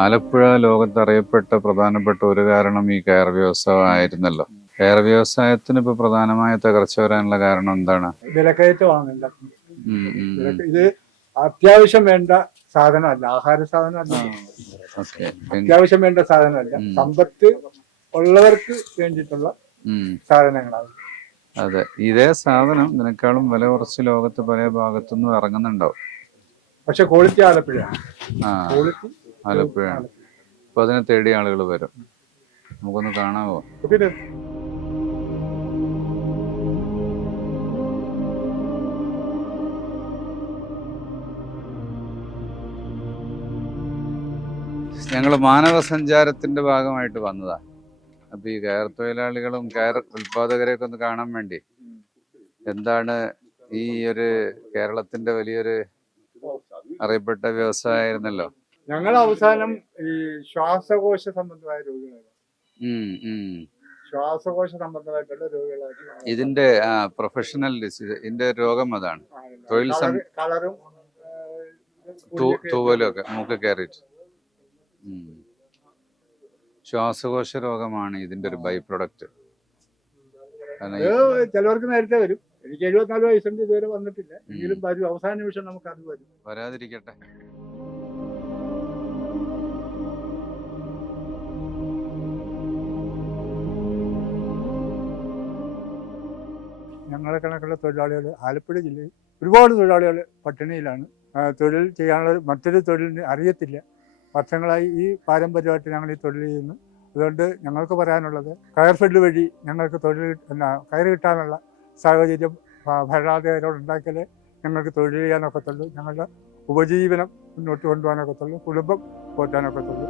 ആലപ്പുഴ ലോകത്തറിയപ്പെട്ട പ്രധാനപ്പെട്ട ഒരു കാരണം ഈ കയർ വ്യവസായം ആയിരുന്നല്ലോ. കയർ വ്യവസായത്തിന് ഇപ്പൊ പ്രധാനമായ തകർച്ച വരാനുള്ള കാരണം എന്താണ്? വിലക്കയറ്റമാണ്. ഉം, ഉം, ഉം. ഇത് അത്യാവശ്യം വേണ്ട സാധനമല്ല, ആഹാര സാധനമല്ല, ഓക്കെ. അത്യാവശ്യം വേണ്ട സാധനമല്ല, സമ്പത്ത് ഉള്ളവർക്ക് വേണ്ടിയിട്ടുള്ള സാധനങ്ങളാണ്. അതെ, ഇതേ സാധനം ഇതിനേക്കാളും വില കുറച്ച് ലോകത്ത് പല ഭാഗത്തുനിന്നും ഇറങ്ങുന്നുണ്ടാവും. പക്ഷെ ക്വാളിറ്റി ആലപ്പുഴയാണ്. ക്വാളിറ്റി ആലപ്പുഴയാണ്. അപ്പൊ അതിനെ തേടി ആളുകൾ വരും. നമുക്കൊന്ന് കാണാമോ? പിന്നെ ഞങ്ങൾ മാനവ സഞ്ചാരത്തിന്റെ ഭാഗമായിട്ട് വന്നതാ. അപ്പൊ ഈ കയർ തൊഴിലാളികളും കയർ ഉൽപാദകരെയൊക്കെ ഒന്ന് കാണാൻ വേണ്ടി, എന്താണ് ഈ ഒരു കേരളത്തിന്റെ വലിയൊരു അറിയപ്പെട്ട വ്യവസായമായിരുന്നല്ലോ. ഞങ്ങൾ അവസാനം ഈ ശ്വാസകോശ സംബന്ധമായ രോഗികളാണ്. ശ്വാസകോശ സംബന്ധമായിട്ടുള്ള രോഗികളായിട്ട് ഇതിന്റെ പ്രൊഫഷണൽ ഡിസീസ്, ഇതിന്റെ രോഗം അതാണ്. തൊഴിൽ കളറും തൂവലും ഒക്കെ മൂക്ക് കയറിയിട്ട് ശ്വാസകോശ രോഗമാണ് ഇതിന്റെ ഒരു ബൈ പ്രൊഡക്റ്റ്. ചിലവർക്ക് നേരത്തെ വരും. എനിക്ക് 74 വയസ്സുണ്ട്, ഇതുവരെ വന്നിട്ടില്ല. എങ്കിലും വരും, അവസാന നിമിഷം നമുക്ക് അത് വരും. വരാതിരിക്കട്ടെ. ഞങ്ങളെ കണക്കുള്ള തൊഴിലാളികൾ ആലപ്പുഴ ജില്ലയിൽ ഒരുപാട് തൊഴിലാളികൾ പട്ടിണിയിലാണ്. തൊഴിൽ ചെയ്യാനുള്ള മറ്റൊരു തൊഴിലിന് അറിയത്തില്ല. വർഷങ്ങളായി ഈ പാരമ്പര്യമായിട്ട് ഞങ്ങൾ ഈ തൊഴിൽ ചെയ്യുന്നു. അതുകൊണ്ട് ഞങ്ങൾക്ക് പറയാനുള്ളത്, കയർ ഫെഡ് വഴി ഞങ്ങൾക്ക് കയർ കിട്ടാനുള്ള സാഹചര്യം ഭരണാധികാരികളോട് ഉണ്ടാക്കിയാലേ ഞങ്ങൾക്ക് തൊഴിൽ ചെയ്യാനൊക്കത്തുള്ളൂ, ഞങ്ങളുടെ ഉപജീവനം മുന്നോട്ട് കൊണ്ടുപോകാനൊക്കത്തുള്ളൂ, കുടുംബം പോറ്റാനൊക്കത്തുള്ളൂ.